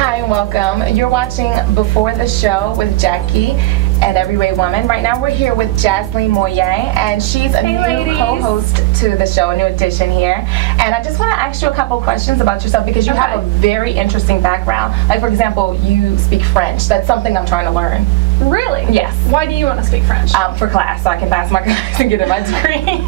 Hi and welcome. You're watching Before the Show with Jackie and Everyday Woman. Right now we're here with Jezlan Moyet, and she's a new co-host to the show, a new addition here. And I just want to ask you a couple questions about yourself because you have a very interesting background. Like, for example, you speak French. That's something I'm trying to learn. Really? Yes. Why do you want to speak French? For class, so I can pass my class and get my degree.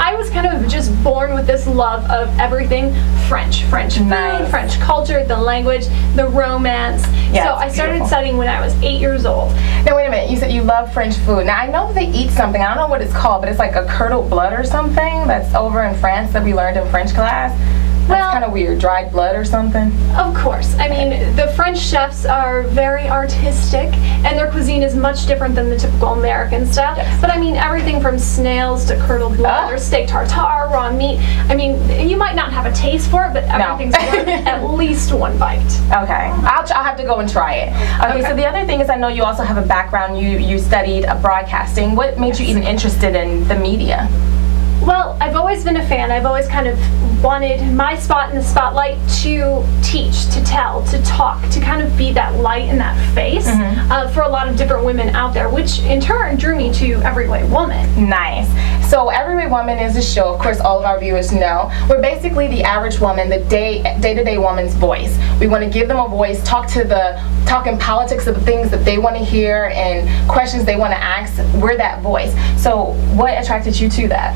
I was kind of just born with this love of everything French. French food, French culture, the language, the romance. Yeah, so I started studying when I was 8 years old. Now wait a minute, you said you love French food. Now I know they eat something, I don't know what it's called, but it's like a curdled blood or something that's over in France that we learned in French class. That's kind of weird, dried blood or something? Of course. I mean, the French chefs are very artistic, and their cuisine is much different than the typical American style. Yes. But I mean, everything from snails to curdled blood or steak tartare, raw meat. I mean, you might not have a taste for it, but everything's worth at least one bite. Okay. I'll have to go and try it. Okay, so the other thing is I know you also have a background, you studied broadcasting. What made you even interested in the media? Well, I've always been a fan. I've always kind of wanted my spot in the spotlight to teach, to tell, to talk, to kind of be that light and that face for a lot of different women out there, which in turn drew me to Everyday Woman. Nice. So Everyday Woman is a show, of course all of our viewers know. We're basically the average woman, the day-to-day woman's voice. We want to give them a voice, talk in politics of the things that they want to hear and questions they want to ask. We're that voice. So what attracted you to that?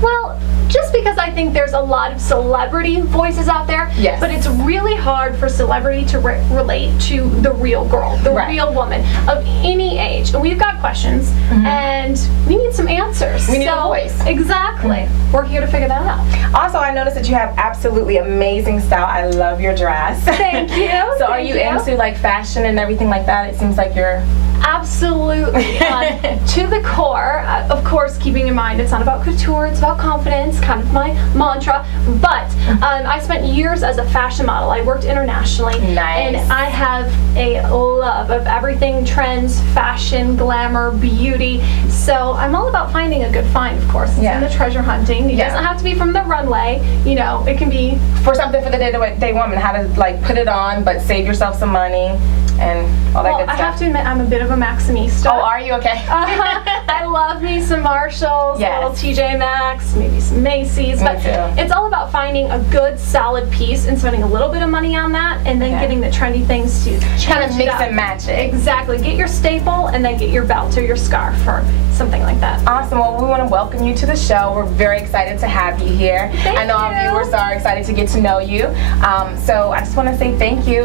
Well, just because I think there's a lot of celebrity voices out there, but it's really hard for celebrity to relate to the real girl, the real woman of any age. And we've got questions, and we need some answers. We need a voice. Exactly. We're here to figure that out. Also, I noticed that you have absolutely amazing style. I love your dress. Thank you. So are you into like fashion and everything like that? It seems like you're... Absolutely. To the core, of course, keeping in mind it's not about couture, it's about confidence, kind of my mantra. But I spent years as a fashion model. I worked internationally. Nice. And I have a love of everything trends, fashion, glamour, beauty. So I'm all about finding a good find, of course. It's in the treasure hunting. It doesn't have to be from the runway. You know, it can be... For something for the day woman, how to like put it on, but save yourself some money. And all that good stuff. I have to admit, I'm a bit of a Maximista. Oh, are you? Okay. I love me some Marshalls, a little TJ Maxx, maybe some Macy's. But it's all about finding a good, solid piece and spending a little bit of money on that, and then getting the trendy things to kind of mix and match it. Exactly. Get your staple, and then get your belt or your scarf or something like that. Awesome. Well, we want to welcome you to the show. We're very excited to have you here. Thank I know our viewers are excited to get to know you. So I just want to say thank you.